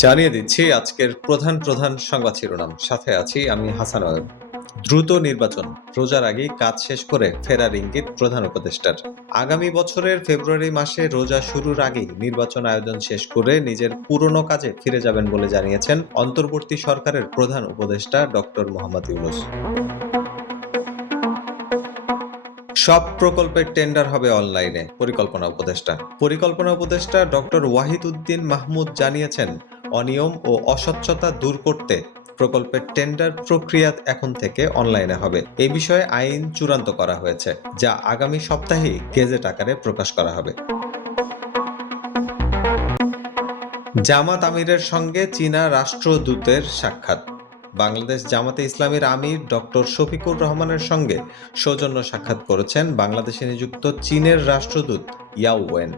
জানিয়ে দিচ্ছি আজকের প্রধান সংবাদ শিরোনাম। সাথে আছি আমি হাসান আয়ুব। দ্রুত নির্বাচন, রোজার আগেই কাজ শেষ করে ফেরার ইঙ্গিত প্রধান উপদেষ্টার। আগামী বছরের ফেব্রুয়ারি মাসে রোজা শুরুর আগেই নির্বাচন আয়োজন শেষ করে নিজের পুরনো কাজে ফিরে যাবেন বলে জানিয়েছেন অন্তর্বর্তী সরকারের প্রধান উপদেষ্টা ডক্টর মোহাম্মদ ইউনূস। সব প্রকল্পের টেন্ডার হবে অনলাইনে, পরিকল্পনা উপদেষ্টা ডক্টর ওয়াহিদ উদ্দিন মাহমুদ জানিয়েছেন, অনিয়ম ও অস্বচ্ছতা দূর করতে প্রকল্পের টেন্ডার প্রক্রিয়া এখন থেকে অনলাইনে হবে। এ বিষয়ে আইন চূড়ান্ত করা হয়েছে, যা আগামী সপ্তাহেই গেজেট আকারে প্রকাশ করা হবে। জামাত আমিরের সঙ্গে চীনা রাষ্ট্রদূতের সাক্ষাৎ। বাংলাদেশ জামাতে ইসলামীর আমির ডক্টর শফিকুর রহমানের সঙ্গে সৌজন্য সাক্ষাৎ করেছেন বাংলাদেশে নিযুক্ত চীনের রাষ্ট্রদূত ইয়াও ওয়েন।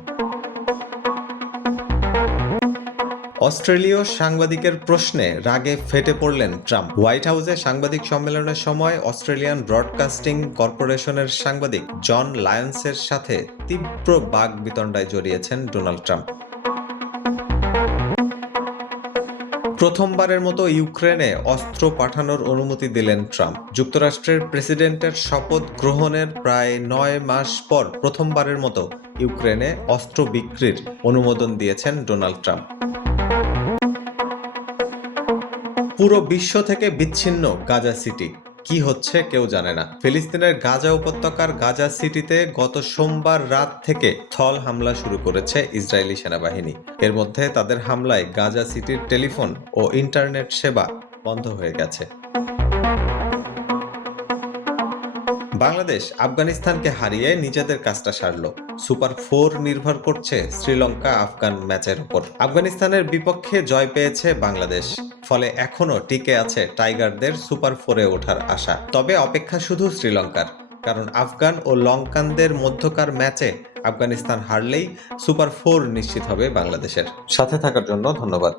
অস্ট্রেলীয় সাংবাদিকের প্রশ্নে রাগে ফেটে পড়লেন ট্রাম্প। হোয়াইট হাউসে সাংবাদিক সম্মেলনের সময় অস্ট্রেলিয়ান ব্রডকাস্টিং কর্পোরেশনের সাংবাদিক জন লায়ন্সের সাথে তীব্র বাকবিতণ্ডায় জড়িয়েছেন ডোনাল্ড ট্রাম্প। প্রথমবারের মতো ইউক্রেনে অস্ত্র পাঠানোর অনুমতি দিলেন ট্রাম্প। যুক্তরাষ্ট্রের প্রেসিডেন্টের শপথ গ্রহণের প্রায় 9 মাস পর প্রথমবারের মতো ইউক্রেনে অস্ত্র বিক্রির অনুমোদন দিয়েছেন ডোনাল্ড ট্রাম্প। পুরো বিশ্ব থেকে বিচ্ছিন্ন গাজা সিটি, কি হচ্ছে কেউ জানে না। ফিলিস্তিনের গাজা উপত্যকার গাজা সিটিতে গত সোমবার রাত থেকে স্থল হামলা শুরু করেছে ইসরায়েলি সেনাবাহিনী। এর মধ্যে তাদের হামলায় গাজা সিটির টেলিফোন ও ইন্টারনেট সেবা বন্ধ হয়ে গেছে। বাংলাদেশ আফগানিস্তানকে হারিয়ে নিজেদের কাজটা সারল। সুপার 4 নির্ভর করছে শ্রীলঙ্কা আফগান ম্যাচের উপর। আফগানিস্তানের বিপক্ষে জয় পেয়েছে বাংলাদেশ, ফলে এখনো টিকে আছে টাইগারদের সুপার 4-এ ওঠার আশা। তবে অপেক্ষা শুধু শ্রীলঙ্কার, কারণ আফগান ও লঙ্কানদের মধ্যকার ম্যাচে আফগানিস্তান হারলেই সুপার 4 নিশ্চিত হবে বাংলাদেশের। সাথে থাকার জন্য ধন্যবাদ।